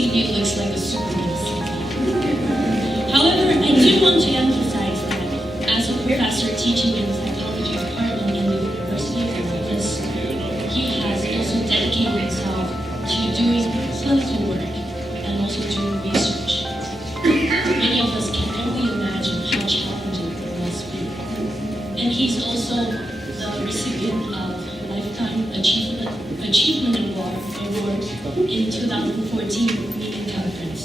CV looks like a Superman CV. However, I do want to emphasize that as a professor teaching in the psychology department in the University of Memphis, he has also dedicated himself to doing clinical work and also doing research. Many of us can only imagine how challenging it must be. And he's also the recipient of Lifetime Achievement Award in 2014 Meeting Conference.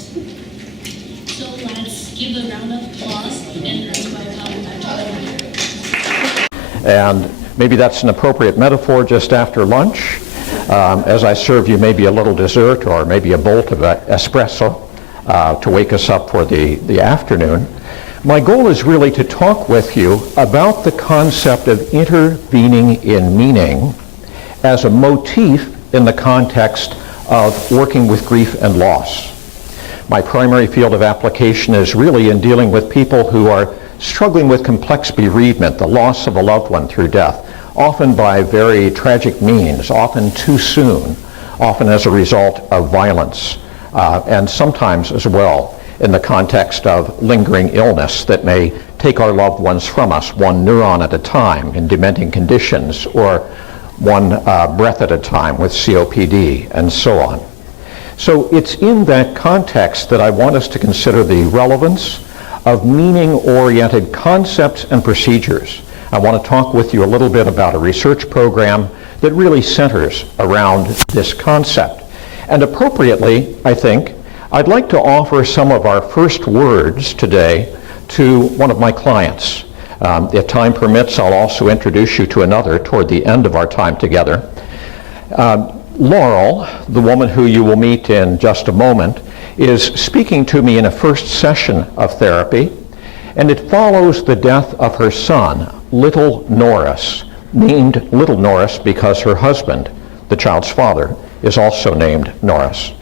So let's give a round of applause and let's welcome Dr. Neimeyer. And maybe that's an appropriate metaphor just after lunch. As I serve you maybe a little dessert or maybe a bolt of espresso to wake us up for the afternoon. My goal is really to talk with you about the concept of intervening in meaning as a motif in the context of working with grief and loss. My primary field of application is really in dealing with people who are struggling with complex bereavement, the loss of a loved one through death, often by very tragic means, often too soon, often as a result of violence, and sometimes as well in the context of lingering illness that may take our loved ones from us, one neuron at a time in dementing conditions, or one breath at a time with COPD, and so on. So it's in that context that I want us to consider the relevance of meaning-oriented concepts and procedures. I want to talk with you a little bit about a research program that really centers around this concept. And appropriately, I think, I'd like to offer some of our first words today to one of my clients. If time permits, I'll also introduce you to another toward the end of our time together. Laurel, the woman who you will meet in just a moment, is speaking to me in a first session of therapy, and it follows the death of her son, Little Norris, named Little Norris because her husband, the child's father, is also named Norris.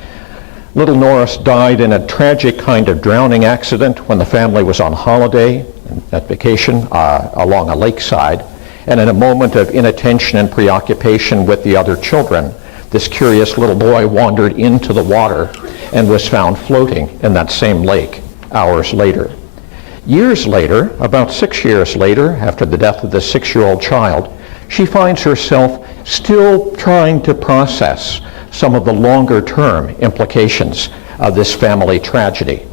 Little Norris died in a tragic kind of drowning accident when the family was on holiday, at vacation, along a lakeside, and in a moment of inattention and preoccupation with the other children, this curious little boy wandered into the water and was found floating in that same lake hours later. Years later, about 6 years later, after the death of the 6-year-old child, she finds herself still trying to process some of the longer-term implications of this family tragedy.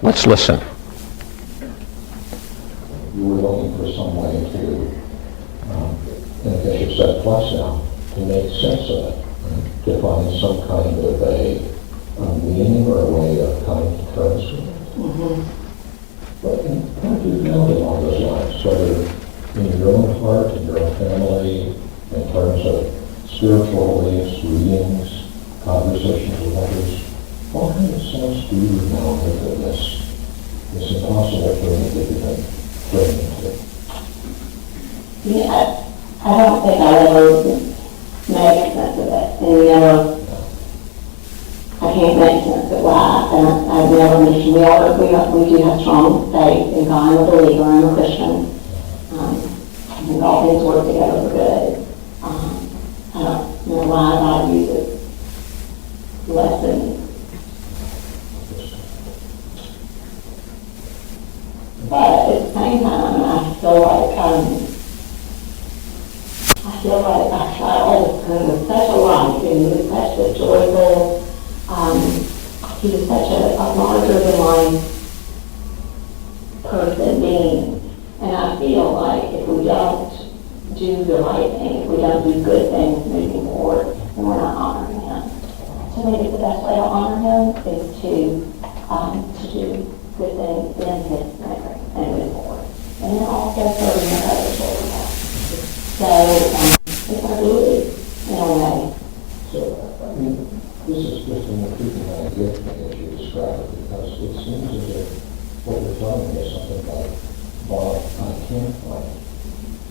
Let's listen. You were looking for some way to, in a Bishop said plus now, to make sense of it, to find some kind of a meaning or a way of coming to terms with it. Mm-hmm. But how do you feel along those lines, whether in your own heart, in your own family, in terms of spiritual beliefs, readings, conversations with others? What kind of sense do you now think of this impossible thing that you've been playing into? Yeah, I don't think I ever made sense of it. And I can't make sense of why. And I've never mentioned, we do have strong faith in God. I'm a believer, I'm a Christian. I think all things work together for good. I don't know why God uses less than. But at the same time, I feel like I child was such a light, and he was such a joyful, he was such a larger than life person being. And I feel like if we don't do the right thing, if we don't do good things moving forward, then we're not honoring him. To me, the best way to honor him is to do good things in his memory and move forward. And then also serving the others what we have. So it's our duty in a way. So, I mean, this is just an intriguing idea to me as you describe it, because it seems as if what you're telling me is something like, well, I can't find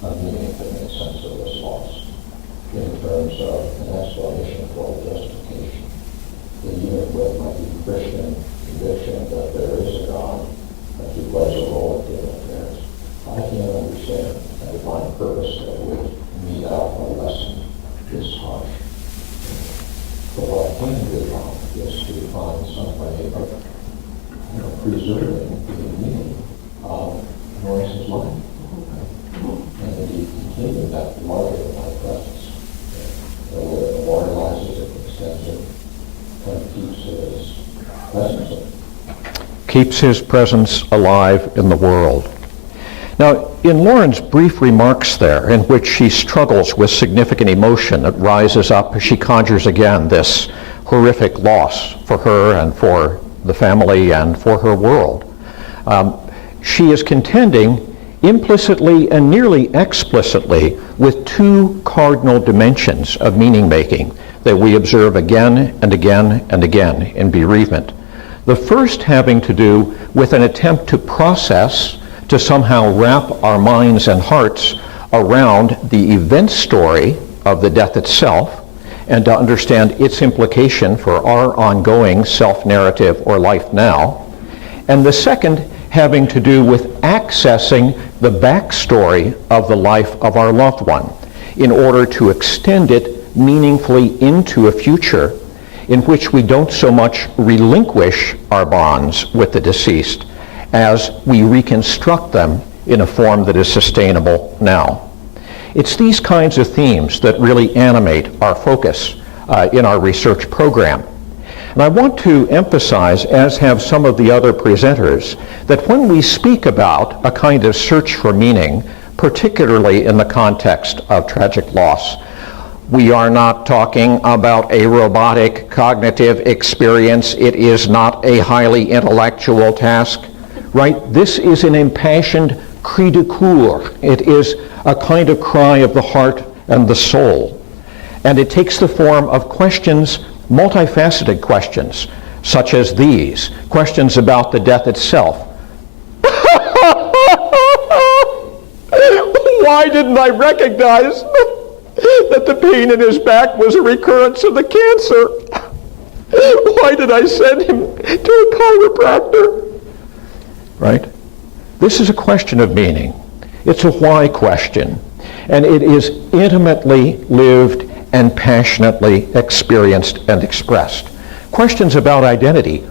a meaning that makes sense of this loss in terms of an explanation for a justification. The unit with my Christian conviction that there is a God, that he plays a role in human affairs. I can't understand and define a purpose that would mete out a lesson this harsh. But what I can do now is to find some way of preserving the meaning of Norris's life. And indeed continuing that larger than life presence. Memorializes it, extends it, kind of keeps his presence. Keeps his presence alive in the world. Now, in Lauren's brief remarks there, in which she struggles with significant emotion that rises up as she conjures again this horrific loss for her and for the family and for her world, she is contending implicitly and nearly explicitly with two cardinal dimensions of meaning making that we observe again and again and again in bereavement. The first having to do with an attempt to process, to somehow wrap our minds and hearts around the event story of the death itself and to understand its implication for our ongoing self-narrative or life now. And the second having to do with accessing the backstory of the life of our loved one in order to extend it meaningfully into a future in which we don't so much relinquish our bonds with the deceased as we reconstruct them in a form that is sustainable now. It's these kinds of themes that really animate our focus in our research program. And I want to emphasize, as have some of the other presenters, that when we speak about a kind of search for meaning, particularly in the context of tragic loss, we are not talking about a robotic cognitive experience. It is not a highly intellectual task, right? This is an impassioned cri de coeur. It is a kind of cry of the heart and the soul. And it takes the form of questions, multifaceted questions, such as these, questions about the death itself. Why didn't I recognize that the pain in his back was a recurrence of the cancer? Why did I send him to a chiropractor? Right? This is a question of meaning. It's a why question. And it is intimately lived and passionately experienced and expressed. Questions about identity.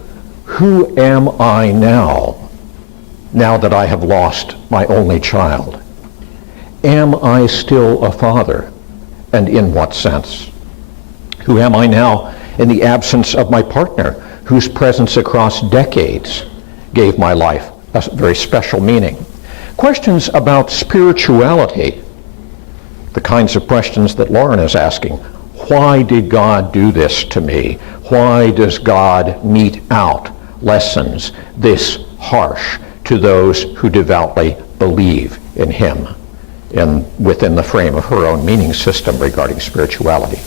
Who am I now that I have lost my only child? Am I still a father? And in what sense? Who am I now in the absence of my partner, whose presence across decades gave my life a very special meaning? Questions about spirituality, the kinds of questions that Lauren is asking. Why did God do this to me? Why does God mete out lessons this harsh to those who devoutly believe in him, within the frame of her own meaning system regarding spirituality?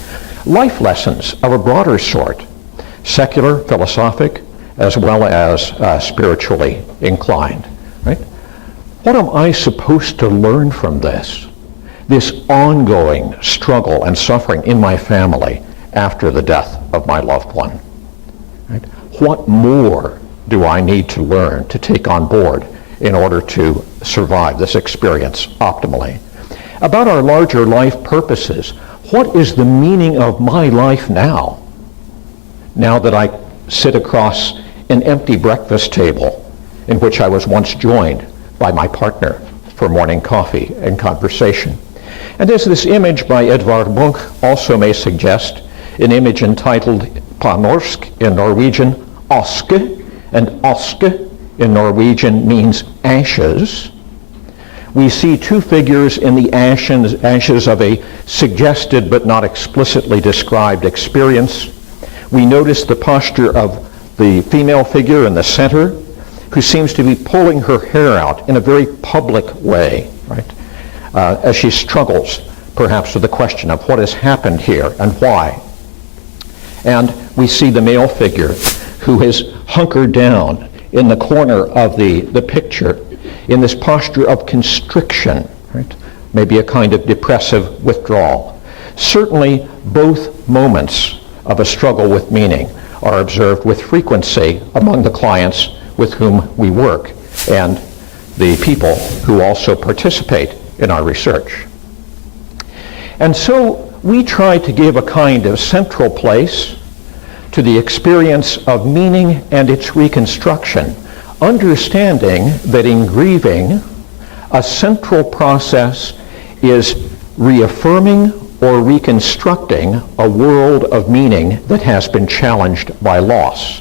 Life lessons of a broader sort, secular, philosophic, as well as spiritually inclined. Right? What am I supposed to learn from this ongoing struggle and suffering in my family after the death of my loved one? Right? What more do I need to learn to take on board in order to survive this experience optimally? About our larger life purposes, what is the meaning of my life now that I sit across an empty breakfast table in which I was once joined by my partner for morning coffee and conversation? And as this image by Edvard Munch also may suggest, an image entitled På norsk in Norwegian, aske, and aske in Norwegian means ashes. We see two figures in the ashes of a suggested but not explicitly described experience. We notice the posture of the female figure in the center, who seems to be pulling her hair out in a very public way, right? As she struggles perhaps with the question of what has happened here and why. And we see the male figure who is hunkered down in the corner of the picture in this posture of constriction, right? Maybe a kind of depressive withdrawal. Certainly both moments of a struggle with meaning are observed with frequency among the clients with whom we work and the people who also participate in our research. And so we try to give a kind of central place to the experience of meaning and its reconstruction, understanding that in grieving, a central process is reaffirming or reconstructing a world of meaning that has been challenged by loss.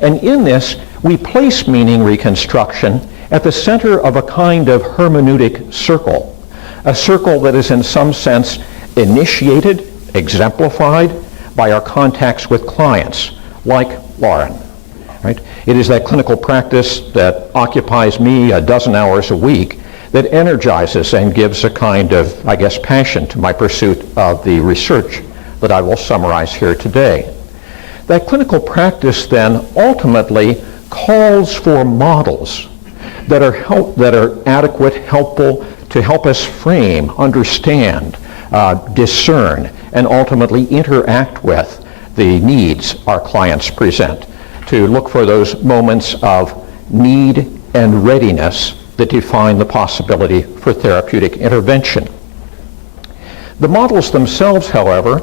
And in this, we place meaning reconstruction at the center of a kind of hermeneutic circle, a circle that is in some sense initiated, exemplified by our contacts with clients, like Lauren. Right? It is that clinical practice that occupies me a dozen hours a week that energizes and gives a kind of, I guess, passion to my pursuit of the research that I will summarize here today. That clinical practice then ultimately calls for models that are adequate, helpful, to help us frame, understand, discern, and ultimately interact with the needs our clients present, to look for those moments of need and readiness that define the possibility for therapeutic intervention. The models themselves, however,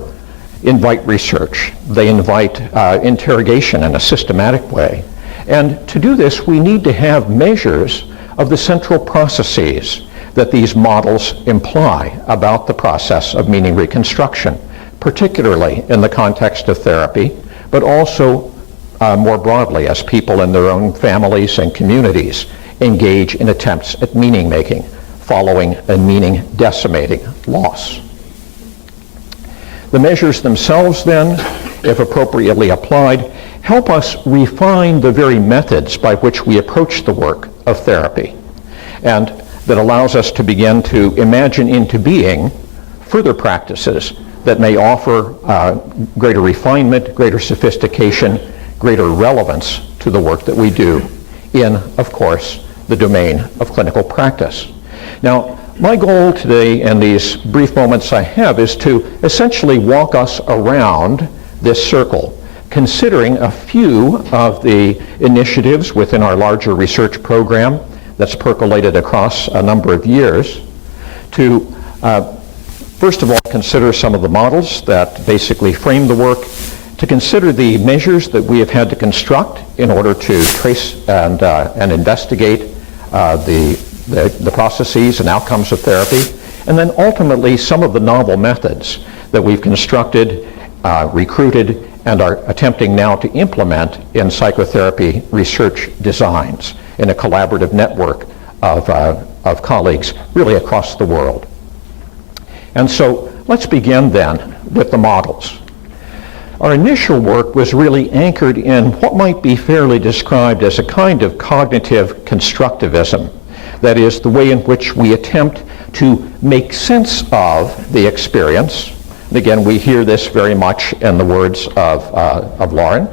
invite research. They invite interrogation in a systematic way. And to do this, we need to have measures of the central processes that these models imply about the process of meaning reconstruction, particularly in the context of therapy, but also more broadly as people in their own families and communities engage in attempts at meaning making following a meaning decimating loss. The measures themselves then, if appropriately applied, help us refine the very methods by which we approach the work of therapy, and that allows us to begin to imagine into being further practices that may offer greater refinement, greater sophistication, greater relevance to the work that we do in, of course, the domain of clinical practice. Now, my goal today in these brief moments I have is to essentially walk us around this circle, considering a few of the initiatives within our larger research program that's percolated across a number of years, to first of all consider some of the models that basically frame the work, to consider the measures that we have had to construct in order to trace and investigate the processes and outcomes of therapy, and then ultimately some of the novel methods that we've constructed, recruited, and are attempting now to implement in psychotherapy research designs in a collaborative network of colleagues really across the world. And so let's begin then with the models. Our initial work was really anchored in what might be fairly described as a kind of cognitive constructivism. That is, the way in which we attempt to make sense of the experience. And again, we hear this very much in the words of Lauren,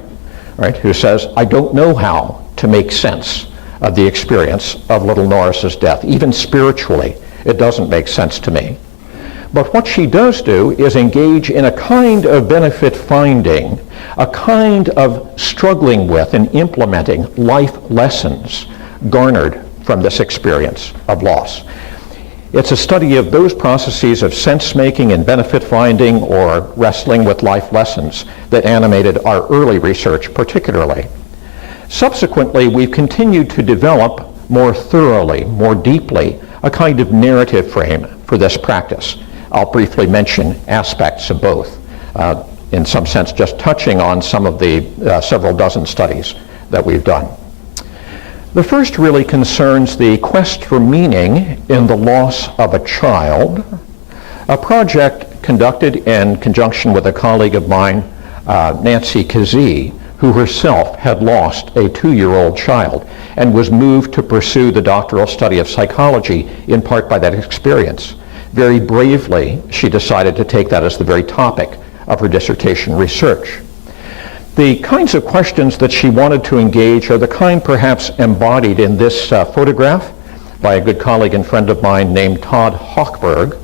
right, who says, I don't know how to make sense of the experience of little Norris's death. Even spiritually, it doesn't make sense to me. But what she does do is engage in a kind of benefit finding, a kind of struggling with and implementing life lessons garnered from this experience of loss. It's a study of those processes of sense-making and benefit finding or wrestling with life lessons that animated our early research particularly. Subsequently, we've continued to develop more thoroughly, more deeply, a kind of narrative frame for this practice. I'll briefly mention aspects of both, in some sense just touching on some of the several dozen studies that we've done. The first really concerns the quest for meaning in the loss of a child, a project conducted in conjunction with a colleague of mine, Nancy Kazee, who herself had lost a 2-year-old child and was moved to pursue the doctoral study of psychology in part by that experience. Very bravely, she decided to take that as the very topic of her dissertation research. The kinds of questions that she wanted to engage are the kind perhaps embodied in this photograph by a good colleague and friend of mine named Todd Hochberg,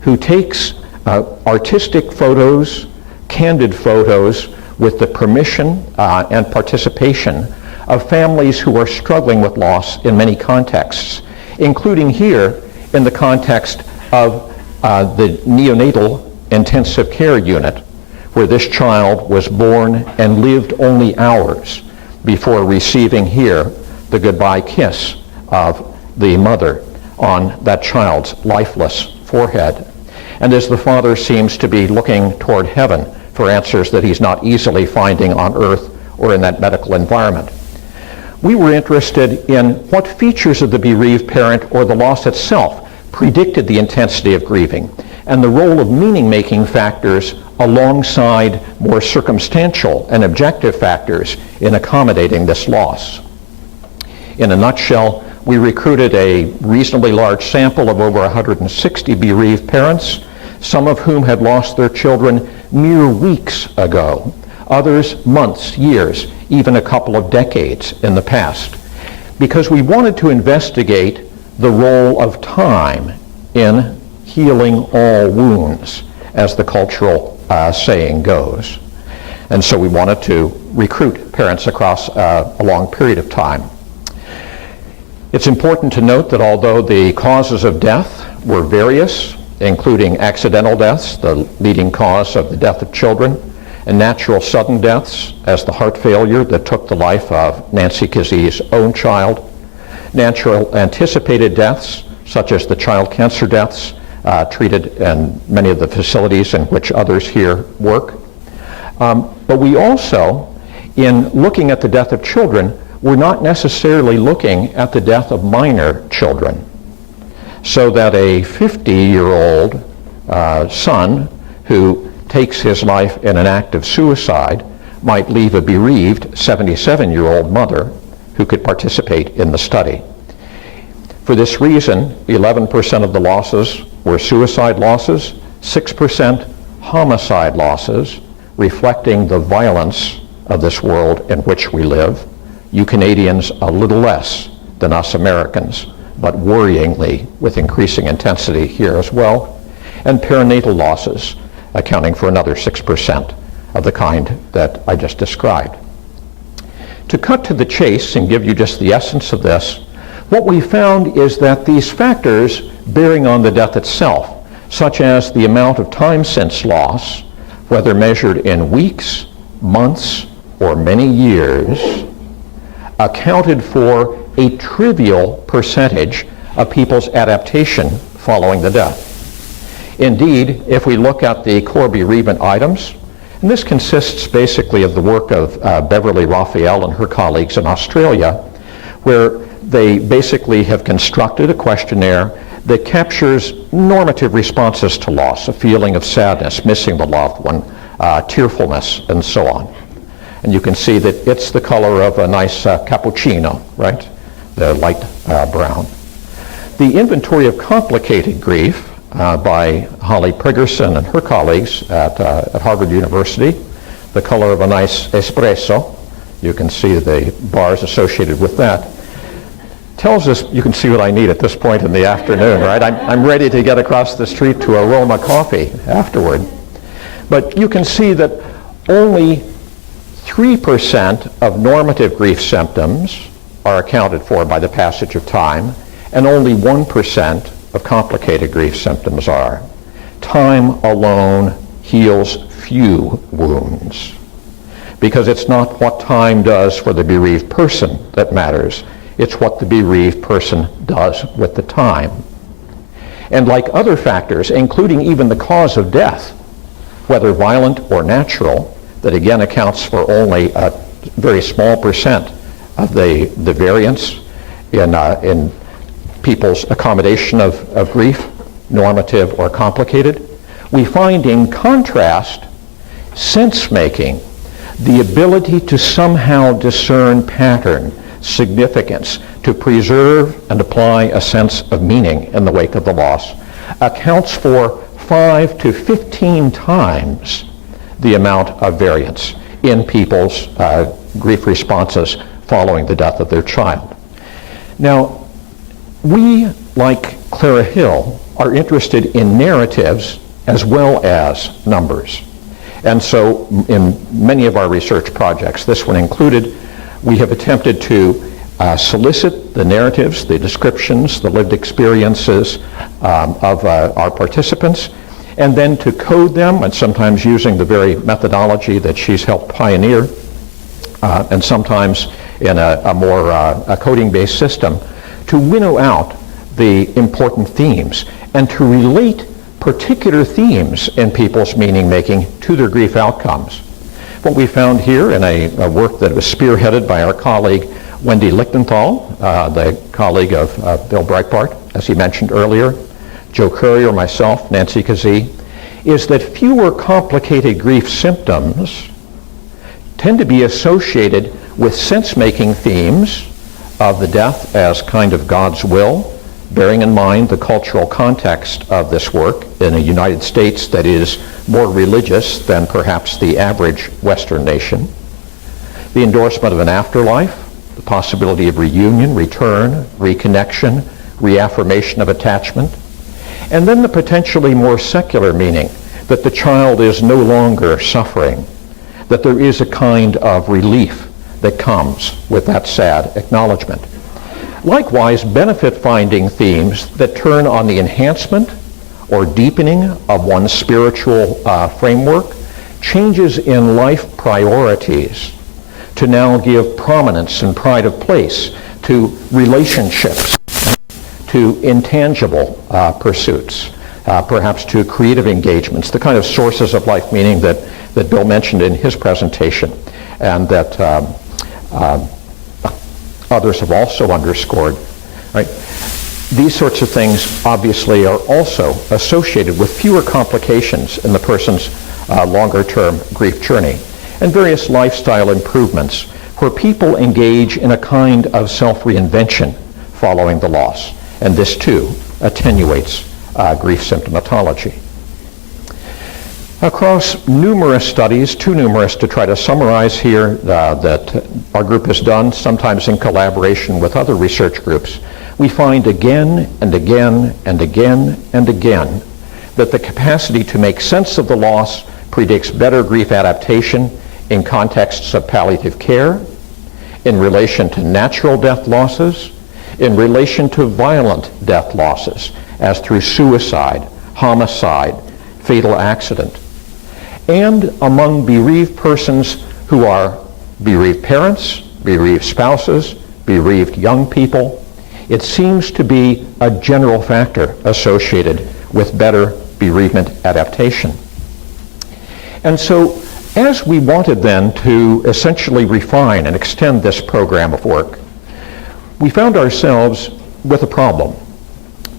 who takes artistic photos, candid photos, with the permission and participation of families who are struggling with loss in many contexts, including here in the context of the neonatal intensive care unit, where this child was born and lived only hours before receiving here the goodbye kiss of the mother on that child's lifeless forehead. And as the father seems to be looking toward heaven for answers that he's not easily finding on earth or in that medical environment. We were interested in what features of the bereaved parent or the loss itself predicted the intensity of grieving, and the role of meaning-making factors alongside more circumstantial and objective factors in accommodating this loss. In a nutshell, we recruited a reasonably large sample of over 160 bereaved parents, some of whom had lost their children mere weeks ago, others months, years, even a couple of decades in the past, because we wanted to investigate the role of time in healing all wounds, as the cultural saying goes. And so we wanted to recruit parents across a long period of time. It's important to note that although the causes of death were various, including accidental deaths, the leading cause of the death of children, and natural sudden deaths, as the heart failure that took the life of Nancy Kazee's own child, natural anticipated deaths, such as the child cancer deaths treated in many of the facilities in which others here work. But we also, in looking at the death of children, we're not necessarily looking at the death of minor children. So that a 50-year-old son who takes his life in an act of suicide might leave a bereaved 77-year-old mother who could participate in the study. For this reason, 11% of the losses were suicide losses, 6% homicide losses, reflecting the violence of this world in which we live. You Canadians a little less than us Americans, but worryingly with increasing intensity here as well, and perinatal losses, accounting for another 6% of the kind that I just described. To cut to the chase and give you just the essence of this, what we found is that these factors bearing on the death itself, such as the amount of time since loss, whether measured in weeks, months, or many years, accounted for a trivial percentage of people's adaptation following the death. Indeed, if we look at the core bereavement items, and this consists basically of the work of Beverly Raphael and her colleagues in Australia, where they basically have constructed a questionnaire that captures normative responses to loss, a feeling of sadness, missing the loved one, tearfulness, and so on. And you can see that it's the color of a nice cappuccino, right? The light brown. The inventory of complicated grief by Holly Priggerson and her colleagues at Harvard University, the color of a nice espresso. You can see the bars associated with that. Tells us, you can see what I need at this point in the afternoon, right? I'm ready to get across the street to Aroma Coffee afterward. But you can see that only 3% of normative grief symptoms are accounted for by the passage of time, and only 1% of complicated grief symptoms are. Time alone heals few wounds, because it's not what time does for the bereaved person that matters. It's what the bereaved person does with the time. And like other factors, including even the cause of death, whether violent or natural, that again accounts for only a very small percent of the variance in people's accommodation of grief, normative or complicated. We find in contrast sense-making, the ability to somehow discern pattern, significance, to preserve and apply a sense of meaning in the wake of the loss, accounts for 5 to 15 times the amount of variance in people's grief responses following the death of their child. Now, we, like Clara Hill, are interested in narratives as well as numbers. And so in many of our research projects, this one included, we have attempted to solicit the narratives, the descriptions, the lived experiences of our participants, and then to code them, and sometimes using the very methodology that she's helped pioneer, and sometimes in a more coding-based system, to winnow out the important themes and to relate particular themes in people's meaning-making to their grief outcomes. What we found here in a work that was spearheaded by our colleague Wendy Lichtenthal, the colleague of Bill Breitbart, as he mentioned earlier, Joe Currier, myself, Nancy Kazee, is that fewer complicated grief symptoms tend to be associated with sense-making themes of the death as kind of God's will, bearing in mind the cultural context of this work in a United States that is more religious than perhaps the average Western nation, the endorsement of an afterlife, the possibility of reunion, return, reconnection, reaffirmation of attachment, and then the potentially more secular meaning that the child is no longer suffering, that there is a kind of relief that comes with that sad acknowledgement. Likewise, benefit-finding themes that turn on the enhancement or deepening of one's spiritual framework, changes in life priorities to now give prominence and pride of place to relationships, to intangible pursuits, perhaps to creative engagements, the kind of sources of life meaning that Bill mentioned in his presentation, and that others have also underscored. Right? These sorts of things obviously are also associated with fewer complications in the person's longer-term grief journey, and various lifestyle improvements where people engage in a kind of self-reinvention following the loss, and this too attenuates grief symptomatology. Across numerous studies, too numerous to try to summarize here, that our group has done, sometimes in collaboration with other research groups, we find again and again and again and again that the capacity to make sense of the loss predicts better grief adaptation in contexts of palliative care, in relation to natural death losses, in relation to violent death losses, as through suicide, homicide, fatal accident, and among bereaved persons who are bereaved parents, bereaved spouses, bereaved young people. It seems to be a general factor associated with better bereavement adaptation. And so, as we wanted then to essentially refine and extend this program of work, we found ourselves with a problem.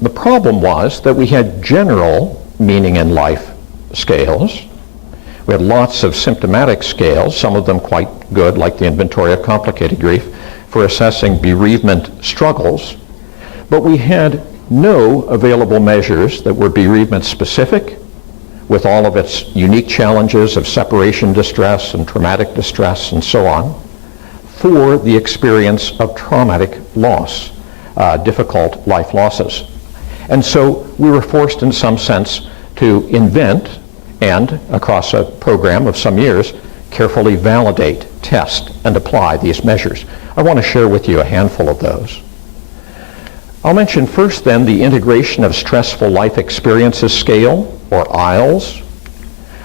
The problem was that we had general meaning in life scales. We had lots of symptomatic scales, some of them quite good, like the Inventory of Complicated Grief, for assessing bereavement struggles. But we had no available measures that were bereavement specific, with all of its unique challenges of separation distress and traumatic distress and so on, for the experience of traumatic loss, difficult life losses. And so we were forced in some sense to invent, and across a program of some years, carefully validate, test, and apply these measures. I want to share with you a handful of those. I'll mention first then the Integration of Stressful Life Experiences Scale, or ILS.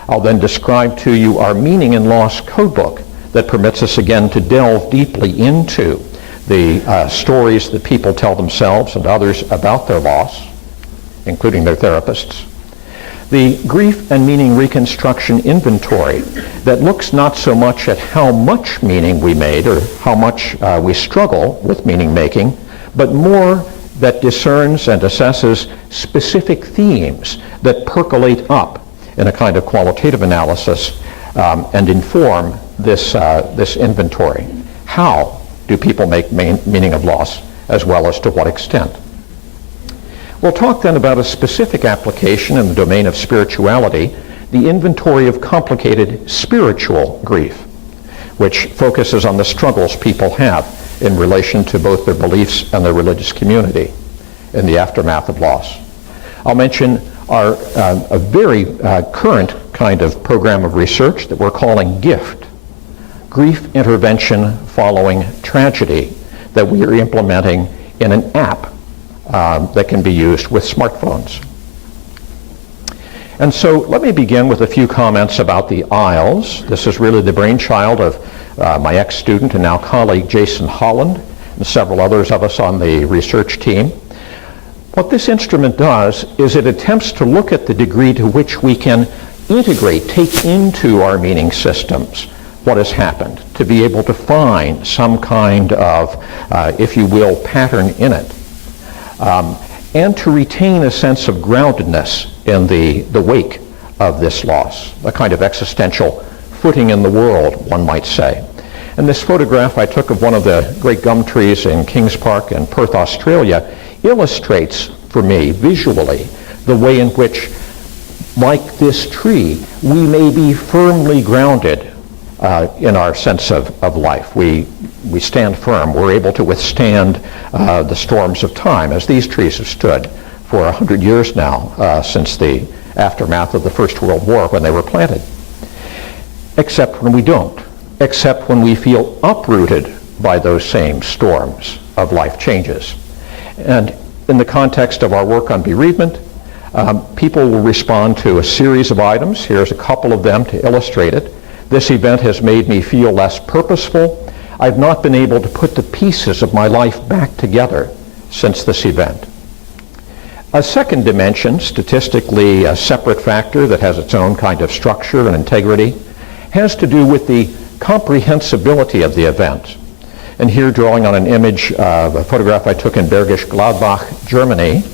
I'll then describe to you our Meaning in Loss Codebook that permits us again to delve deeply into the stories that people tell themselves and others about their loss, including their therapists. The Grief and Meaning Reconstruction Inventory that looks not so much at how much meaning we made or how much we struggle with meaning making, but more that discerns and assesses specific themes that percolate up in a kind of qualitative analysis and inform this inventory. How do people make meaning of loss, as well as to what extent? We'll talk then about a specific application in the domain of spirituality, the Inventory of Complicated Spiritual Grief, which focuses on the struggles people have in relation to both their beliefs and their religious community in the aftermath of loss. I'll mention a very current kind of program of research that we're calling GIFT, Grief Intervention Following Tragedy, that we are implementing in an app that can be used with smartphones. And so let me begin with a few comments about the aisles. This is really the brainchild of my ex-student and now colleague Jason Holland and several others of us on the research team. What this instrument does is it attempts to look at the degree to which we can integrate, take into our meaning systems what has happened, to be able to find some kind of, if you will, pattern in it, and to retain a sense of groundedness in the wake of this loss, a kind of existential footing in the world, one might say. And this photograph I took of one of the great gum trees in Kings Park in Perth, Australia, illustrates for me visually the way in which, like this tree, we may be firmly grounded in our sense of life. We stand firm. We're able to withstand the storms of time, as these trees have stood for 100 years now, since the aftermath of the First World War when they were planted. Except when we don't. Except when we feel uprooted by those same storms of life changes. And in the context of our work on bereavement, people will respond to a series of items. Here's a couple of them to illustrate it. This event has made me feel less purposeful. I've not been able to put the pieces of my life back together since this event. A second dimension, statistically a separate factor that has its own kind of structure and integrity, has to do with the comprehensibility of the event. And here, drawing on an image of a photograph I took in Bergisch Gladbach, Germany,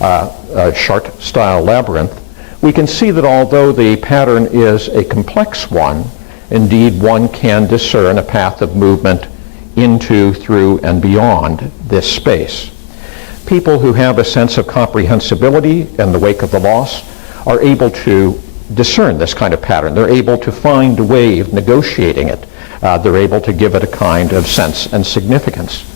a Chart-style labyrinth, we can see that although the pattern is a complex one, indeed one can discern a path of movement into, through, and beyond this space. People who have a sense of comprehensibility in the wake of the loss are able to discern this kind of pattern. They're able to find a way of negotiating it. They're able to give it a kind of sense and significance.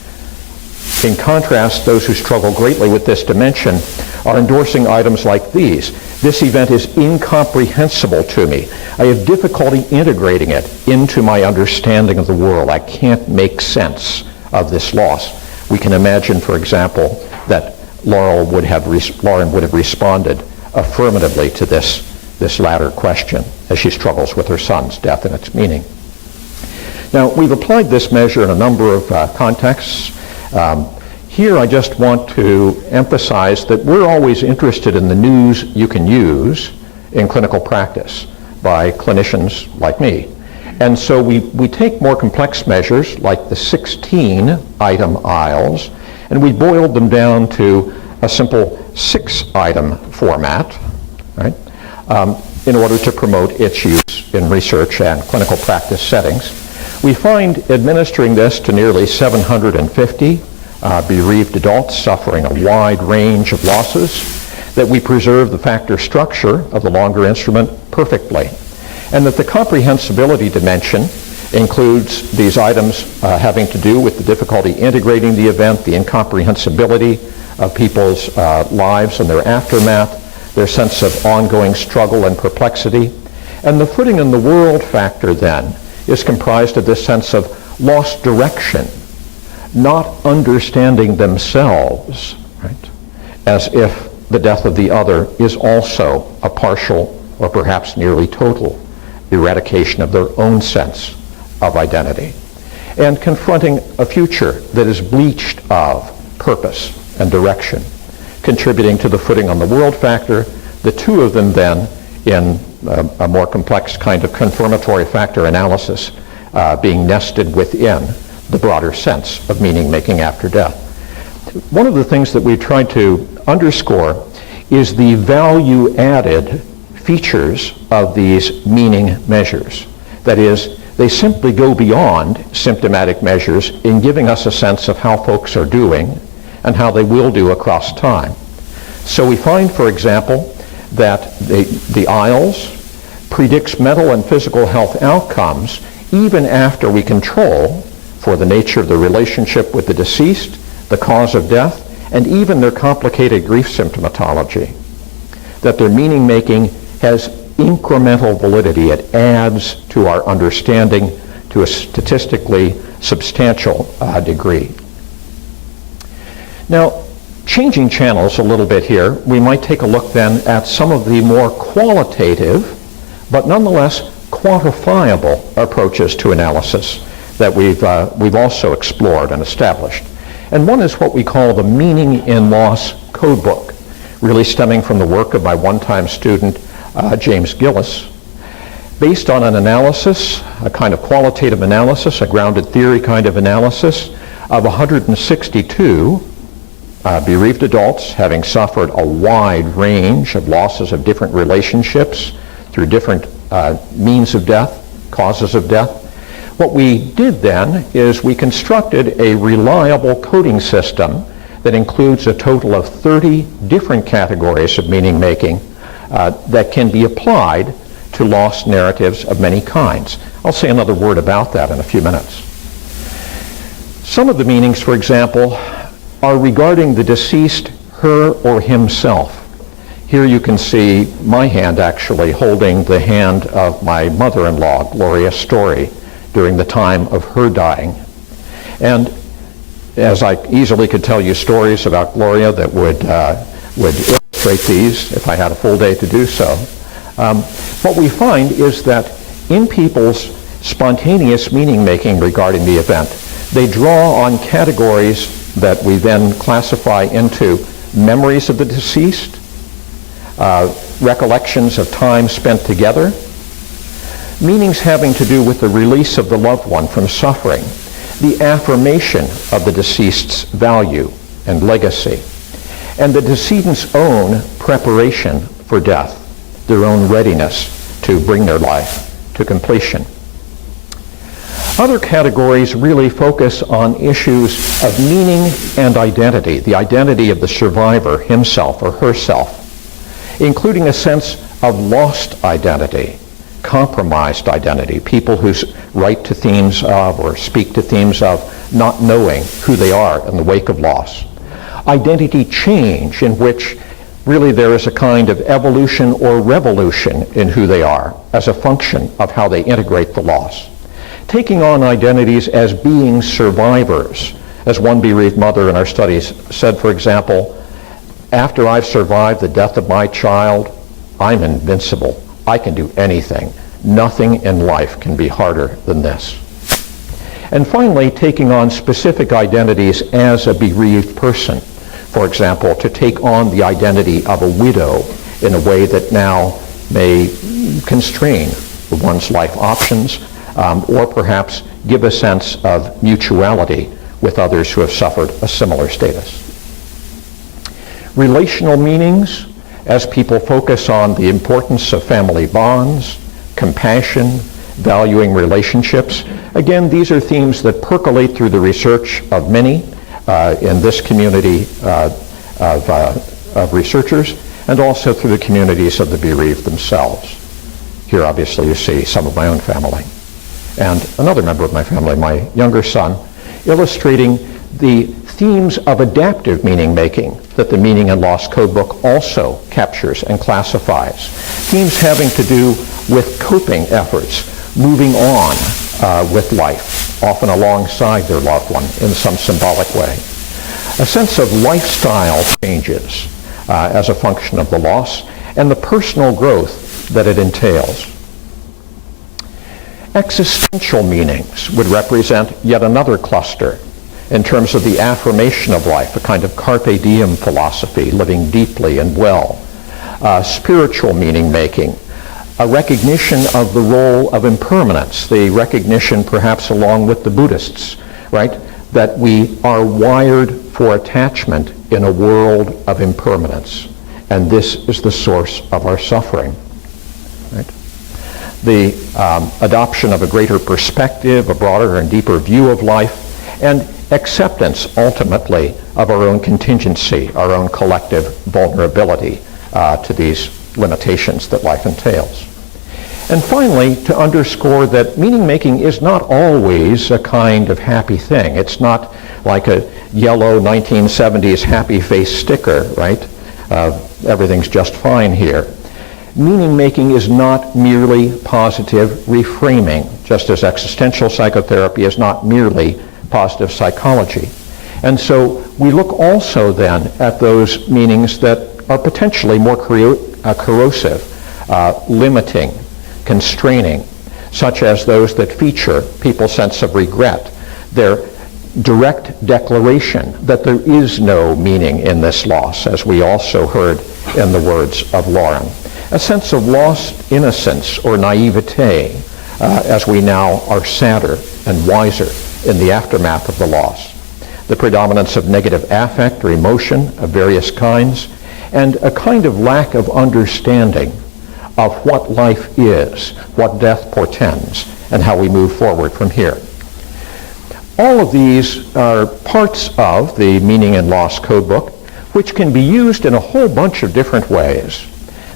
In contrast, those who struggle greatly with this dimension are endorsing items like these. This event is incomprehensible to me. I have difficulty integrating it into my understanding of the world. I can't make sense of this loss. We can imagine, for example, that Lauren would have responded affirmatively to this latter question as she struggles with her son's death and its meaning. Now, we've applied this measure in a number of contexts. Here I just want to emphasize that we're always interested in the news you can use in clinical practice by clinicians like me. And so we take more complex measures like the 16 item aisles, and we boiled them down to a simple 6-item format, right? In order to promote its use in research and clinical practice settings. We find administering this to nearly 750 bereaved adults suffering a wide range of losses, that we preserve the factor structure of the longer instrument perfectly, and that the comprehensibility dimension includes these items having to do with the difficulty integrating the event, the incomprehensibility of people's lives and their aftermath, their sense of ongoing struggle and perplexity. And the footing in the world factor then is comprised of this sense of lost direction, not understanding themselves, right, as if the death of the other is also a partial or perhaps nearly total eradication of their own sense of identity, and confronting a future that is bleached of purpose and direction, contributing to the footing on the world factor, the two of them then in a more complex kind of confirmatory factor analysis being nested within the broader sense of meaning making after death. One of the things that we tried to underscore is the value added features of these meaning measures. That is, they simply go beyond symptomatic measures in giving us a sense of how folks are doing and how they will do across time. So we find, for example, that the aisles predicts mental and physical health outcomes even after we control for the nature of the relationship with the deceased, the cause of death, and even their complicated grief symptomatology. That their meaning making has incremental validity. It adds to our understanding to a statistically substantial degree. Now, Changing channels a little bit here, we might take a look then at some of the more qualitative, but nonetheless quantifiable approaches to analysis that we've also explored and established. And one is what we call the Meaning in Loss Codebook, really stemming from the work of my one-time student, James Gillis, based on an analysis, a kind of qualitative analysis, a grounded theory kind of analysis of 162 bereaved adults having suffered a wide range of losses of different relationships through different means of death, causes of death. What we did then is we constructed a reliable coding system that includes a total of 30 different categories of meaning making that can be applied to lost narratives of many kinds. I'll say another word about that in a few minutes. Some of the meanings, for example, are regarding the deceased, her or himself. Here you can see my hand actually holding the hand of my mother-in-law, Gloria Story, during the time of her dying. And as I easily could tell you stories about Gloria that would illustrate these if I had a full day to do so, what we find is that in people's spontaneous meaning making regarding the event, they draw on categories that we then classify into memories of the deceased, recollections of time spent together, meanings having to do with the release of the loved one from suffering, the affirmation of the deceased's value and legacy, and the decedent's own preparation for death, their own readiness to bring their life to completion. Other categories really focus on issues of meaning and identity, the identity of the survivor, himself or herself, including a sense of lost identity, compromised identity, people who write to themes of or speak to themes of not knowing who they are in the wake of loss. Identity change, in which really there is a kind of evolution or revolution in who they are as a function of how they integrate the loss. Taking on identities as being survivors. As one bereaved mother in our studies said, for example, after I've survived the death of my child, I'm invincible. I can do anything. Nothing in life can be harder than this. And finally, taking on specific identities as a bereaved person. For example, to take on the identity of a widow in a way that now may constrain one's life options, or perhaps give a sense of mutuality with others who have suffered a similar status. Relational meanings, as people focus on the importance of family bonds, compassion, valuing relationships. Again, these are themes that percolate through the research of many in this community of researchers, and also through the communities of the bereaved themselves. Here, obviously, you see some of my own family. And another member of my family, my younger son, illustrating the themes of adaptive meaning making that the Meaning and Loss Codebook also captures and classifies. Themes having to do with coping efforts, moving on with life, often alongside their loved one in some symbolic way. A sense of lifestyle changes as a function of the loss, and the personal growth that it entails. Existential meanings would represent yet another cluster in terms of the affirmation of life, a kind of carpe diem philosophy, living deeply and well. Spiritual meaning making, a recognition of the role of impermanence, the recognition perhaps along with the Buddhists, right, that we are wired for attachment in a world of impermanence, and this is the source of our suffering. Right? The adoption of a greater perspective, a broader and deeper view of life, and acceptance, ultimately, of our own contingency, our own collective vulnerability to these limitations that life entails. And finally, to underscore that meaning-making is not always a kind of happy thing. It's not like a yellow 1970s happy face sticker, right? Everything's just fine here. Meaning-making is not merely positive reframing, just as existential psychotherapy is not merely positive psychology. And so we look also then at those meanings that are potentially more corrosive, limiting, constraining, such as those that feature people's sense of regret, their direct declaration that there is no meaning in this loss, as we also heard in the words of Lauren. A sense of lost innocence or naivete, as we now are sadder and wiser in the aftermath of the loss. The predominance of negative affect or emotion of various kinds, and a kind of lack of understanding of what life is, what death portends, and how we move forward from here. All of these are parts of the Meaning and Loss Codebook, which can be used in a whole bunch of different ways.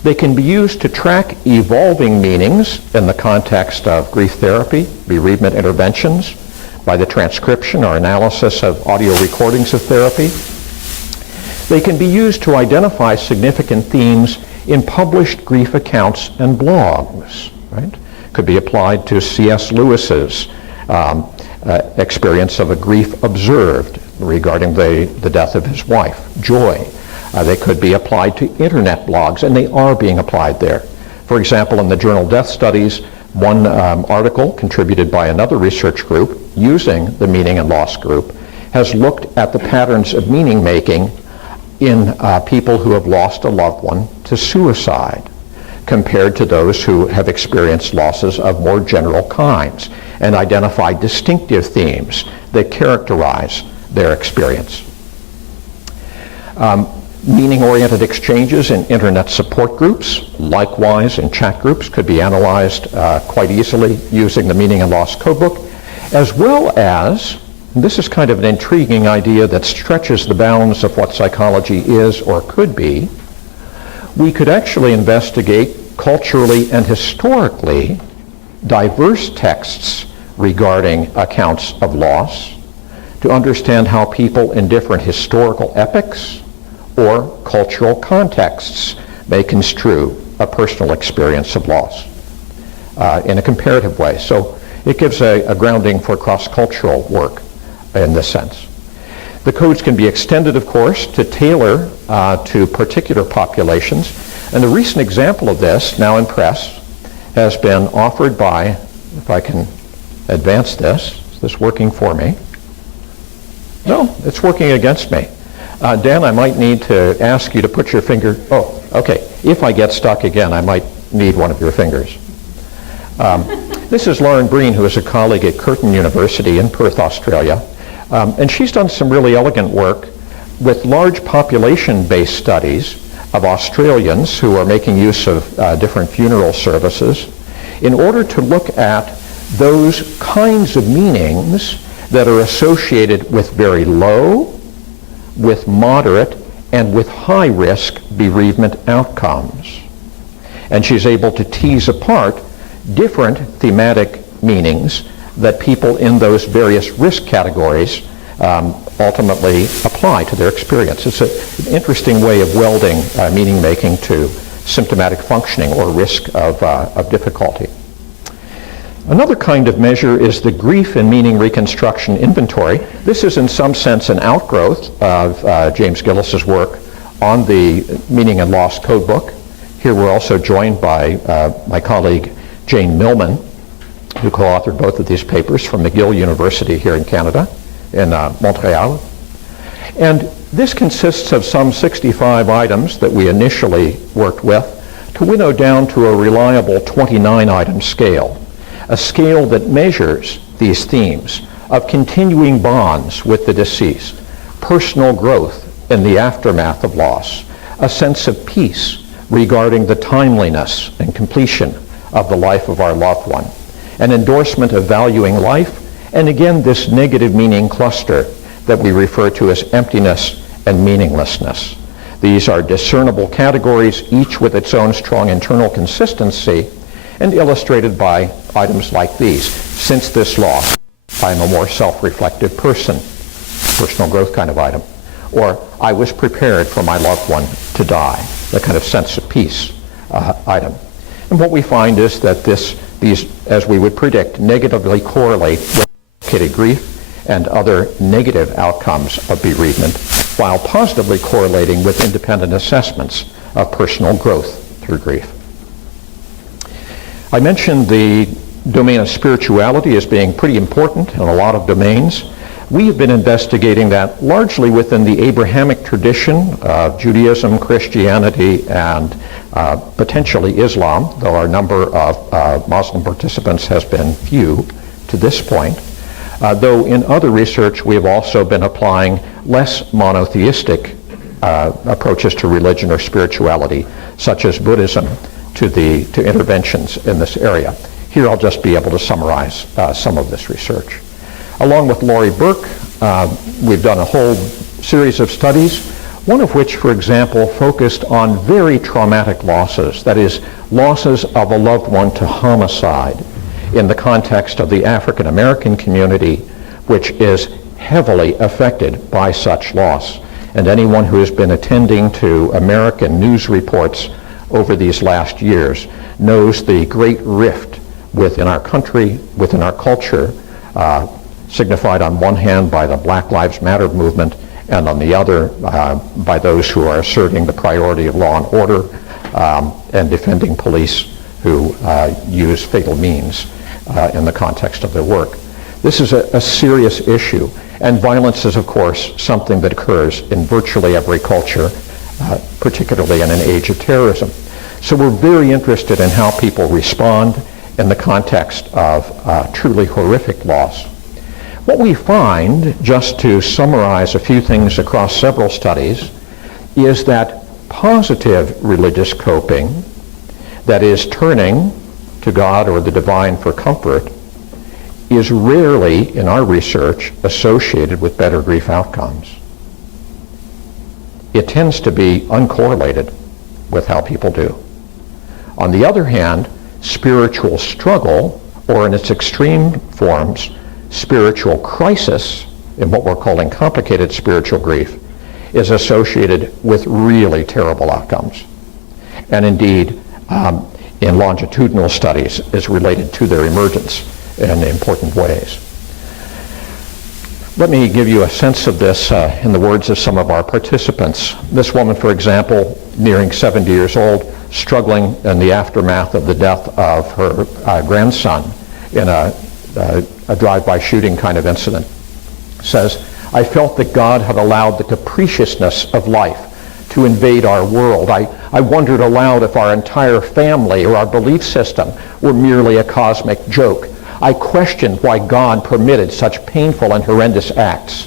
They can be used to track evolving meanings in the context of grief therapy, bereavement interventions, by the transcription or analysis of audio recordings of therapy. They can be used to identify significant themes in published grief accounts and blogs, right? Could be applied to C.S. Lewis's experience of a grief observed regarding the death of his wife, Joy. They could be applied to internet blogs, and they are being applied there. For example, in the journal Death Studies, one article contributed by another research group using the Meaning and Loss group has looked at the patterns of meaning making in people who have lost a loved one to suicide compared to those who have experienced losses of more general kinds, and identified distinctive themes that characterize their experience. Meaning-oriented exchanges in internet support groups, likewise in chat groups, could be analyzed quite easily using the Meaning and Loss Codebook, as well as, and this is kind of an intriguing idea that stretches the bounds of what psychology is or could be, we could actually investigate culturally and historically diverse texts regarding accounts of loss to understand how people in different historical epochs or cultural contexts may construe a personal experience of loss in a comparative way. So it gives a grounding for cross-cultural work in this sense. The codes can be extended, of course, to tailor to particular populations. And the recent example of this, now in press, has been offered by, if I can advance this, is this working for me? No, it's working against me. Dan, I might need to ask you to put your finger, oh, okay. If I get stuck again, I might need one of your fingers. This is Lauren Breen, who is a colleague at Curtin University in Perth, Australia. And she's done some really elegant work with large population-based studies of Australians who are making use of different funeral services in order to look at those kinds of meanings that are associated with very low, with moderate, and with high-risk bereavement outcomes. And she's able to tease apart different thematic meanings that people in those various risk categories ultimately apply to their experience. It's an interesting way of welding meaning making to symptomatic functioning or risk of difficulty. Another kind of measure is the Grief and Meaning Reconstruction Inventory. This is in some sense an outgrowth of James Gillis's work on the Meaning and Loss Codebook. Here we're also joined by my colleague Jane Millman, who co-authored both of these papers from McGill University here in Canada, in Montreal. And this consists of some 65 items that we initially worked with to winnow down to a reliable 29-item scale, a scale that measures these themes of continuing bonds with the deceased, personal growth in the aftermath of loss, a sense of peace regarding the timeliness and completion of the life of our loved one, an endorsement of valuing life, and again this negative meaning cluster that we refer to as emptiness and meaninglessness. These are discernible categories, each with its own strong internal consistency, and illustrated by items like these. Since this loss, I am a more self-reflective person, personal growth kind of item. Or I was prepared for my loved one to die, the kind of sense of peace item. And what we find is that these, as we would predict, negatively correlate with complicated grief and other negative outcomes of bereavement, while positively correlating with independent assessments of personal growth through grief. I mentioned the domain of spirituality as being pretty important in a lot of domains. We have been investigating that largely within the Abrahamic tradition of Judaism, Christianity, and potentially Islam, though our number of Muslim participants has been few to this point. Though in other research we have also been applying less monotheistic approaches to religion or spirituality, such as Buddhism, to interventions in this area. Here I'll just be able to summarize some of this research. Along with Laurie Burke, we've done a whole series of studies, one of which, for example, focused on very traumatic losses, that is, losses of a loved one to homicide in the context of the African American community, which is heavily affected by such loss. And anyone who has been attending to American news reports over these last years knows the great rift within our country, within our culture, signified on one hand by the Black Lives Matter movement, and on the other by those who are asserting the priority of law and order and defending police who use fatal means in the context of their work. This is a serious issue, and violence is, of course, something that occurs in virtually every culture, particularly in an age of terrorism. So we're very interested in how people respond in the context of truly horrific loss. What we find, just to summarize a few things across several studies, is that positive religious coping, that is turning to God or the divine for comfort, is rarely, in our research, associated with better grief outcomes. It tends to be uncorrelated with how people do. On the other hand, spiritual struggle, or in its extreme forms, spiritual crisis, in what we're calling complicated spiritual grief, is associated with really terrible outcomes. And indeed, in longitudinal studies, is related to their emergence in important ways. Let me give you a sense of this in the words of some of our participants. This woman, for example, nearing 70 years old, struggling in the aftermath of the death of her grandson in a drive-by shooting kind of incident, says, "I felt that God had allowed the capriciousness of life to invade our world. I wondered aloud if our entire family or our belief system were merely a cosmic joke. I questioned why God permitted such painful and horrendous acts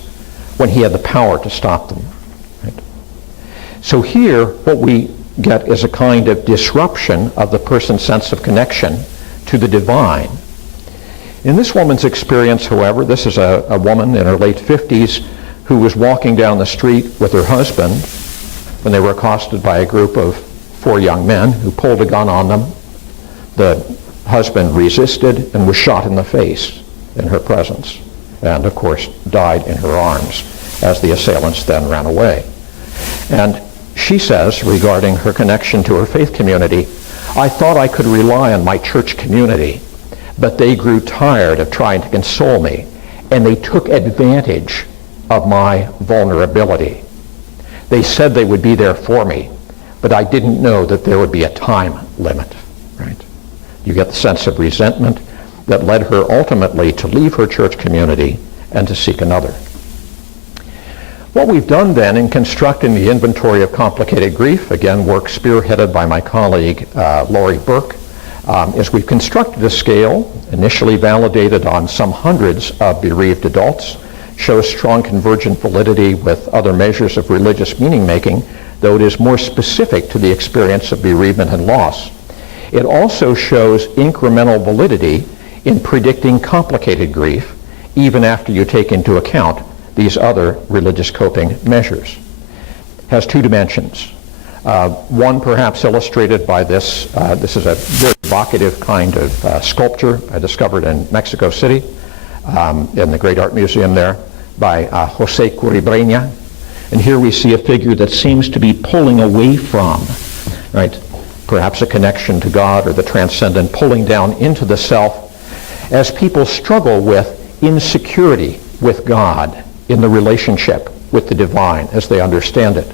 when he had the power to stop them." Right? So here, what we get is a kind of disruption of the person's sense of connection to the divine. In this woman's experience, however, this is a woman in her late 50s who was walking down the street with her husband when they were accosted by a group of 4 young men who pulled a gun on them. The husband resisted and was shot in the face in her presence, and of course died in her arms as the assailants then ran away. And she says, regarding her connection to her faith community, "I thought I could rely on my church community, but they grew tired of trying to console me, and they took advantage of my vulnerability. They said they would be there for me, but I didn't know that there would be a time limit." Right? You get the sense of resentment that led her ultimately to leave her church community and to seek another. What we've done then in constructing the inventory of complicated grief, again work spearheaded by my colleague Laurie Burke, is we've constructed a scale initially validated on some hundreds of bereaved adults, shows strong convergent validity with other measures of religious meaning making, though it is more specific to the experience of bereavement and loss. It also shows incremental validity in predicting complicated grief, even after you take into account these other religious coping measures. Has 2 dimensions. One perhaps illustrated by this. This is a very evocative kind of sculpture I discovered in Mexico City, in the Great Art Museum there, by Jose Curibrena. And here we see a figure that seems to be pulling away from, right? Perhaps a connection to God or the transcendent, pulling down into the self as people struggle with insecurity, with God, in the relationship with the divine as they understand it.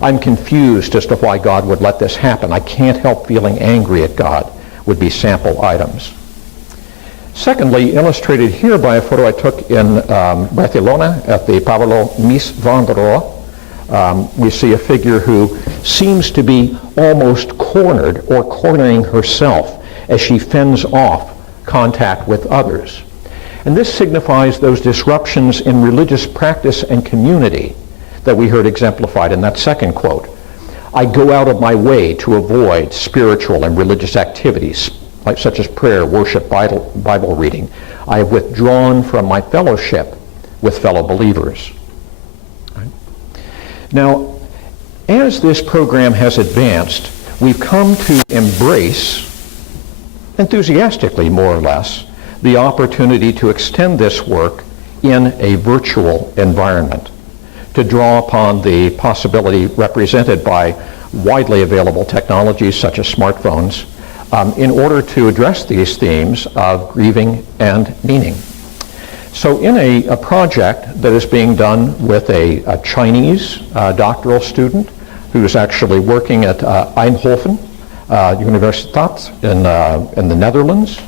I'm confused as to why God would let this happen. I can't help feeling angry at God, would be sample items. Secondly, illustrated here by a photo I took in Barcelona at the Pablo Miss Vendrell, we see a figure who seems to be almost cornered or cornering herself as she fends off contact with others. And this signifies those disruptions in religious practice and community that we heard exemplified in that second quote. I go out of my way to avoid spiritual and religious activities, such as prayer, worship, Bible reading. I have withdrawn from my fellowship with fellow believers. Right? Now, as this program has advanced, we've come to embrace, enthusiastically more or less, the opportunity to extend this work in a virtual environment, to draw upon the possibility represented by widely available technologies such as smartphones in order to address these themes of grieving and meaning. So in a project that is being done with a Chinese doctoral student who is actually working at Eindhoven Universiteit in the Netherlands.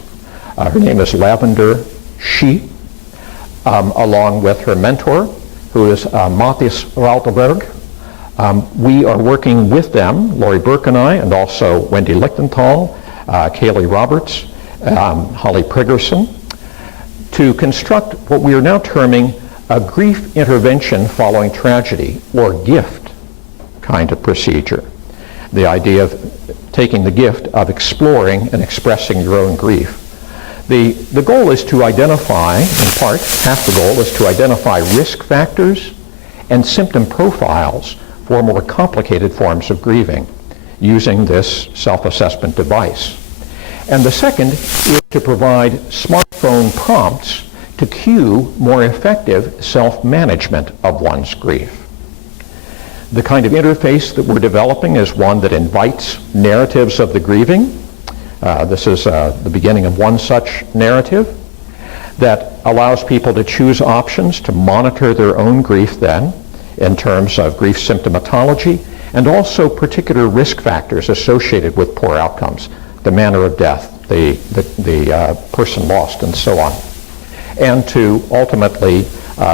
Her name is Lavender Shi, along with her mentor, who is Matthias Rautelberg. We are working with them, Lori Burke and I, and also Wendy Lichtenthal, Kaylee Roberts, Holly Priggerson, to construct what we are now terming a grief intervention following tragedy, or GIFT kind of procedure. The idea of taking the gift of exploring and expressing your own grief. The goal is to identify, in part, half the goal is to identify risk factors and symptom profiles for more complicated forms of grieving using this self-assessment device. And the second is to provide smartphone prompts to cue more effective self-management of one's grief. The kind of interface that we're developing is one that invites narratives of the grieving. This is the beginning of one such narrative that allows people to choose options to monitor their own grief then in terms of grief symptomatology and also particular risk factors associated with poor outcomes, the manner of death, the person lost, and so on. And to ultimately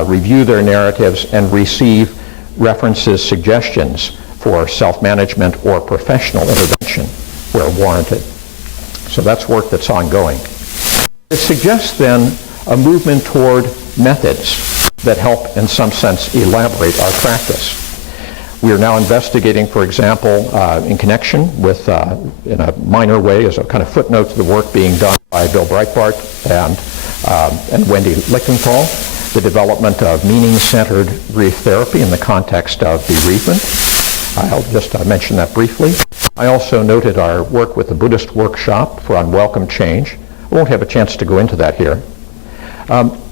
review their narratives and receive references, suggestions for self-management or professional intervention where warranted. So that's work that's ongoing. It suggests then a movement toward methods that help in some sense elaborate our practice. We are now investigating, for example, in connection with, in a minor way, as a kind of footnote to the work being done by Bill Breitbart and Wendy Lichtenthal, the development of meaning-centered grief therapy in the context of bereavement. I'll just mention that briefly. I also noted our work with the Buddhist workshop for unwelcome change. I won't have a chance to go into that here.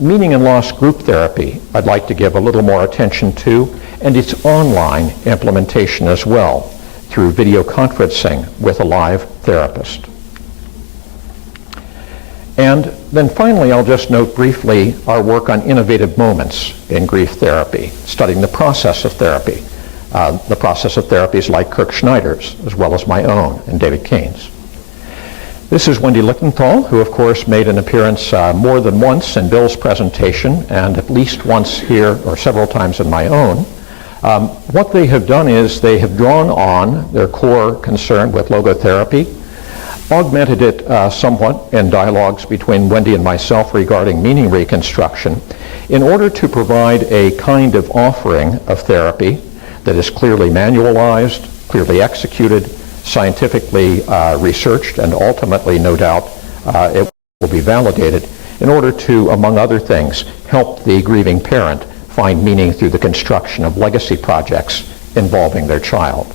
Meaning and loss group therapy, I'd like to give a little more attention to, and its online implementation as well through video conferencing with a live therapist. And then finally, I'll just note briefly our work on innovative moments in grief therapy, studying the process of therapy. The process of therapies like Kirk Schneider's, as well as my own and David Kane's. This is Wendy Lichtenthal, who of course made an appearance more than once in Bill's presentation and at least once here or several times in my own. What they have done is they have drawn on their core concern with logotherapy, augmented it somewhat in dialogues between Wendy and myself regarding meaning reconstruction in order to provide a kind of offering of therapy that is clearly manualized, clearly executed, scientifically researched, and ultimately, no doubt, it will be validated in order to, among other things, help the grieving parent find meaning through the construction of legacy projects involving their child.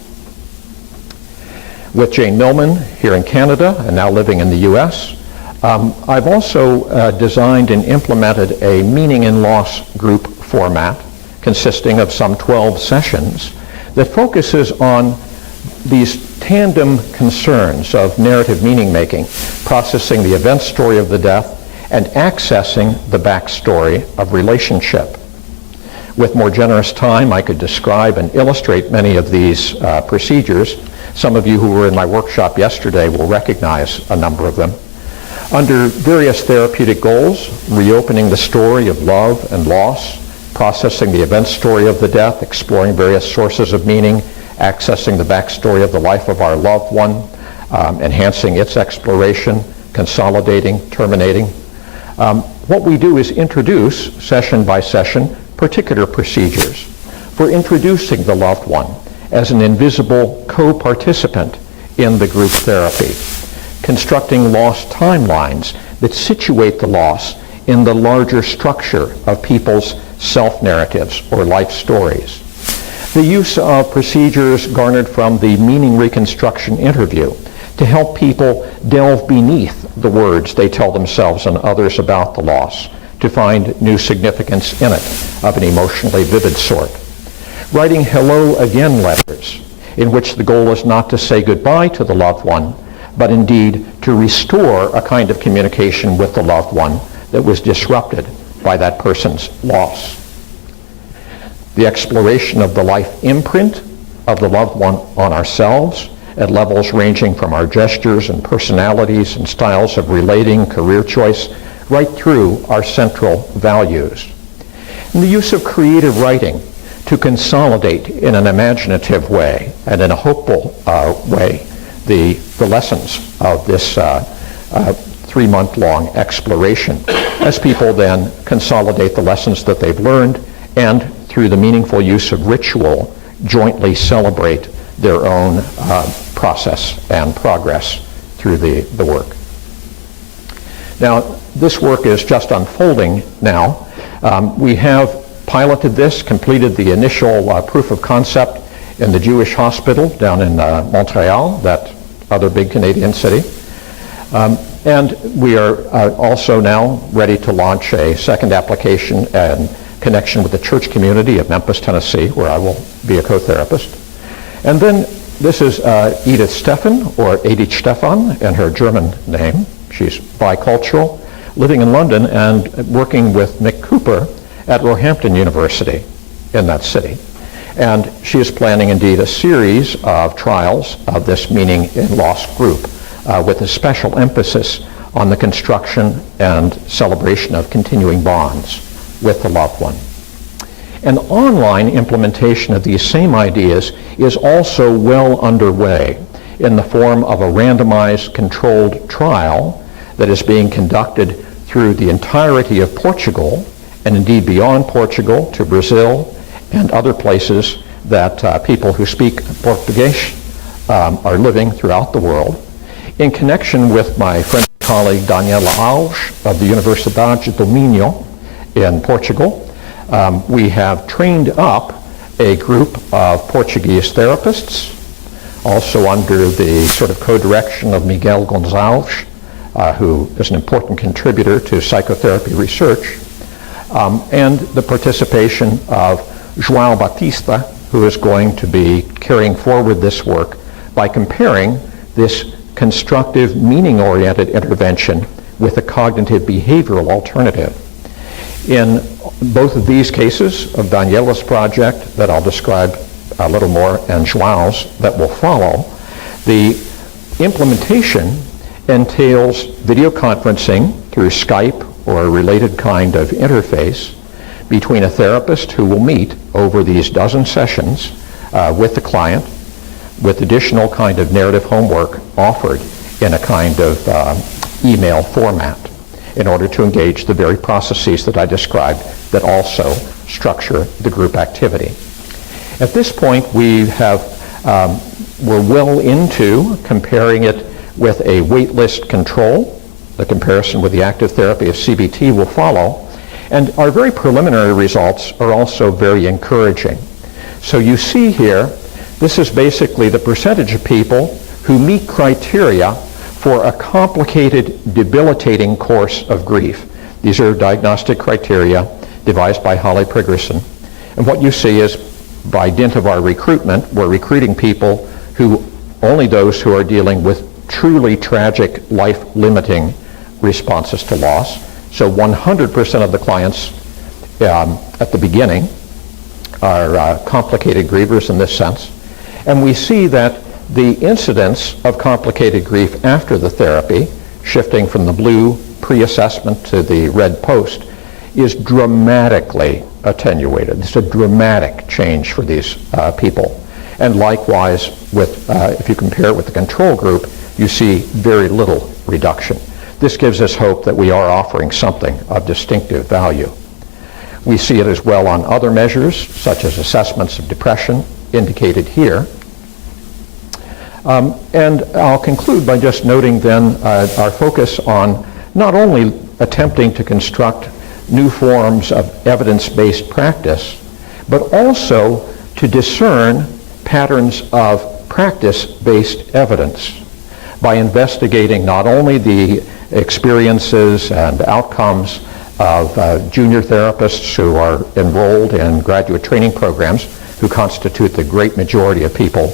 With Jane Millman here in Canada and now living in the US, I've also designed and implemented a meaning and loss group format consisting of some 12 sessions that focuses on these tandem concerns of narrative meaning making, processing the event story of the death and accessing the backstory of relationship. With more generous time, I could describe and illustrate many of these procedures. Some of you who were in my workshop yesterday will recognize a number of them. Under various therapeutic goals, reopening the story of love and loss, processing the event story of the death, exploring various sources of meaning, accessing the backstory of the life of our loved one, enhancing its exploration, consolidating, terminating. What we do is introduce, session by session, particular procedures for introducing the loved one as an invisible co-participant in the group therapy, constructing loss timelines that situate the loss in the larger structure of people's self-narratives or life stories. The use of procedures garnered from the meaning reconstruction interview to help people delve beneath the words they tell themselves and others about the loss, to find new significance in it of an emotionally vivid sort. Writing hello again letters, in which the goal is not to say goodbye to the loved one, but indeed to restore a kind of communication with the loved one that was disrupted by that person's loss. The exploration of the life imprint of the loved one on ourselves at levels ranging from our gestures and personalities and styles of relating, career choice, right through our central values. And the use of creative writing to consolidate in an imaginative way and in a hopeful way the lessons of this 3-month-long exploration, as people then consolidate the lessons that they've learned and through the meaningful use of ritual jointly celebrate their own process and progress through the work. Now, this work is just unfolding now. We have piloted this, completed the initial proof of concept in the Jewish hospital down in Montreal, that other big Canadian city. And we are also now ready to launch a second application in connection with the church community of Memphis, Tennessee, where I will be a co-therapist. And then this is Edith Stefan, or Edith Stefan in her German name. She's bicultural, living in London and working with Nick Cooper at Roehampton University in that city. And she is planning indeed a series of trials of this meaning in loss group with a special emphasis on the construction and celebration of continuing bonds with the loved one. An online implementation of these same ideas is also well underway in the form of a randomized controlled trial that is being conducted through the entirety of Portugal and indeed beyond Portugal to Brazil and other places that people who speak Portuguese are living throughout the world, in connection with my friend and colleague Daniela Alves of the Universidade do Minho in Portugal. We have trained up a group of Portuguese therapists, also under the sort of co-direction of Miguel Gonçalves, who is an important contributor to psychotherapy research, and the participation of João Batista, who is going to be carrying forward this work by comparing this constructive, meaning-oriented intervention with a cognitive behavioral alternative. In both of these cases of Daniela's project that I'll describe a little more and João's that will follow, the implementation entails video conferencing through Skype or a related kind of interface between a therapist who will meet over these dozen sessions with the client, with additional kind of narrative homework offered in a kind of email format in order to engage the very processes that I described that also structure the group activity. At this point, we're well into comparing it with a waitlist control. The comparison with the active therapy of CBT will follow. And our very preliminary results are also very encouraging. So you see here, this is basically the percentage of people who meet criteria for a complicated, debilitating course of grief. These are diagnostic criteria devised by Holly Prigerson. And what you see is, by dint of our recruitment, we're recruiting people only those who are dealing with truly tragic, life-limiting responses to loss. So 100% of the clients at the beginning are complicated grievers in this sense. And we see that the incidence of complicated grief after the therapy, shifting from the blue pre-assessment to the red post, is dramatically attenuated. It's a dramatic change for these people. And likewise, with, if you compare it with the control group, you see very little reduction. This gives us hope that we are offering something of distinctive value. We see it as well on other measures, such as assessments of depression, indicated here. And I'll conclude by just noting then our focus on not only attempting to construct new forms of evidence-based practice, but also to discern patterns of practice-based evidence by investigating not only the experiences and outcomes of junior therapists who are enrolled in graduate training programs, who constitute the great majority of people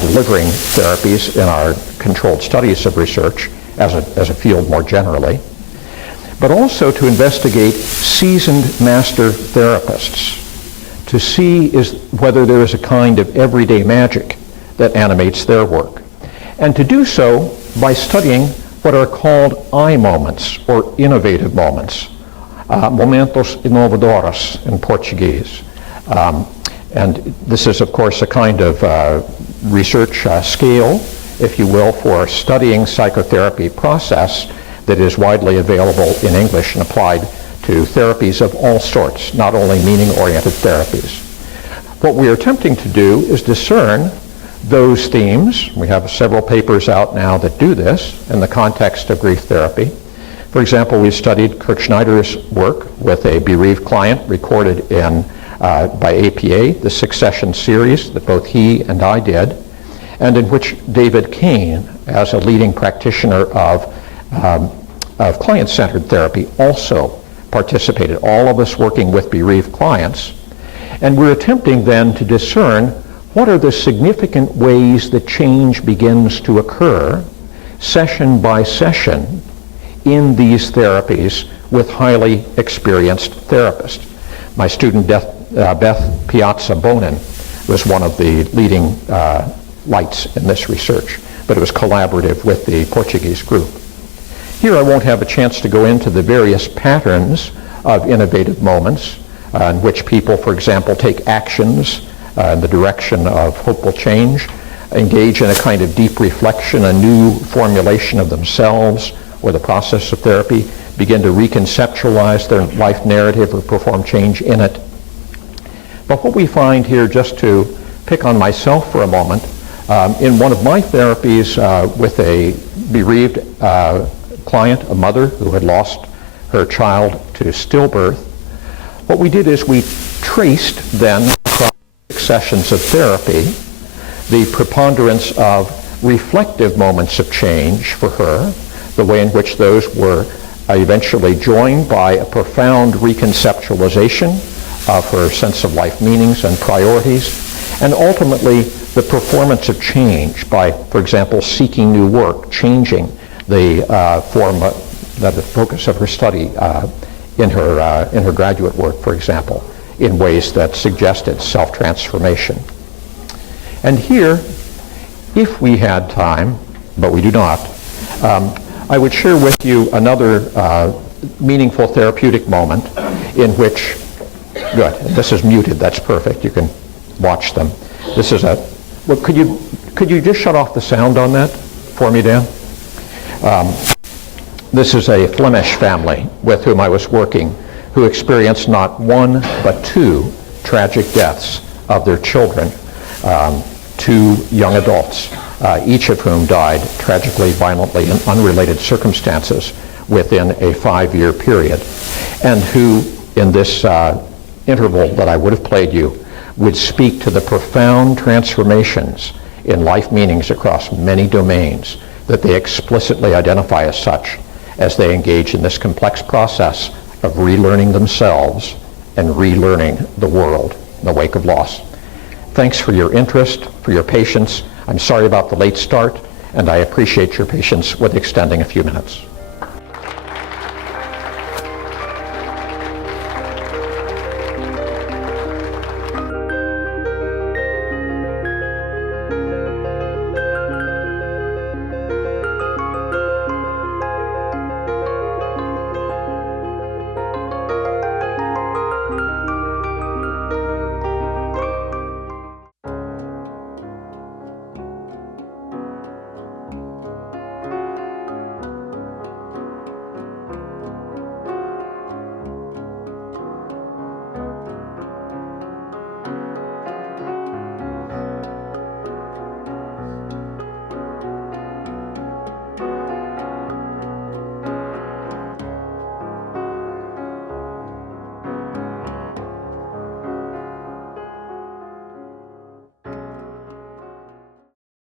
delivering therapies in our controlled studies of research as a field more generally, but also to investigate seasoned master therapists to see whether there is a kind of everyday magic that animates their work, and to do so by studying what are called I moments, or innovative moments, momentos inovadoros in Portuguese. And this is, of course, a kind of research scale, if you will, for studying psychotherapy process that is widely available in English and applied to therapies of all sorts, not only meaning-oriented therapies. What we are attempting to do is discern those themes. We have several papers out now that do this in the context of grief therapy. For example, we studied Kurt Schneider's work with a bereaved client recorded in by APA, the Succession series that both he and I did, and in which David Kane, as a leading practitioner of client-centered therapy, also participated, all of us working with bereaved clients. And we're attempting then to discern what are the significant ways that change begins to occur, session by session, in these therapies with highly experienced therapists. My student Beth Piazza Bonin was one of the leading lights in this research, but it was collaborative with the Portuguese group. Here I won't have a chance to go into the various patterns of innovative moments in which people, for example, take actions in the direction of hopeful change, engage in a kind of deep reflection, a new formulation of themselves or the process of therapy, begin to reconceptualize their life narrative or perform change in it. But what we find here, just to pick on myself for a moment, in one of my therapies with a bereaved client, a mother who had lost her child to stillbirth, what we did is we traced then across sessions of therapy the preponderance of reflective moments of change for her, the way in which those were eventually joined by a profound reconceptualization of her sense of life meanings and priorities, and ultimately the performance of change by, for example, seeking new work, changing the the focus of her study in her graduate work, for example, in ways that suggested self-transformation. And here, if we had time, but we do not, I would share with you another meaningful therapeutic moment in which, good, this is muted, that's perfect, you can watch them. This is a, well, could you just shut off the sound on that for me, Dan? This is a Flemish family with whom I was working who experienced not one but two tragic deaths of their children, two young adults, each of whom died tragically, violently, in unrelated circumstances within a 5-year period, and who, in this interval that I would have played you, would speak to the profound transformations in life meanings across many domains that they explicitly identify as such as they engage in this complex process of relearning themselves and relearning the world in the wake of loss. Thanks for your interest, for your patience. I'm sorry about the late start, and I appreciate your patience with extending a few minutes.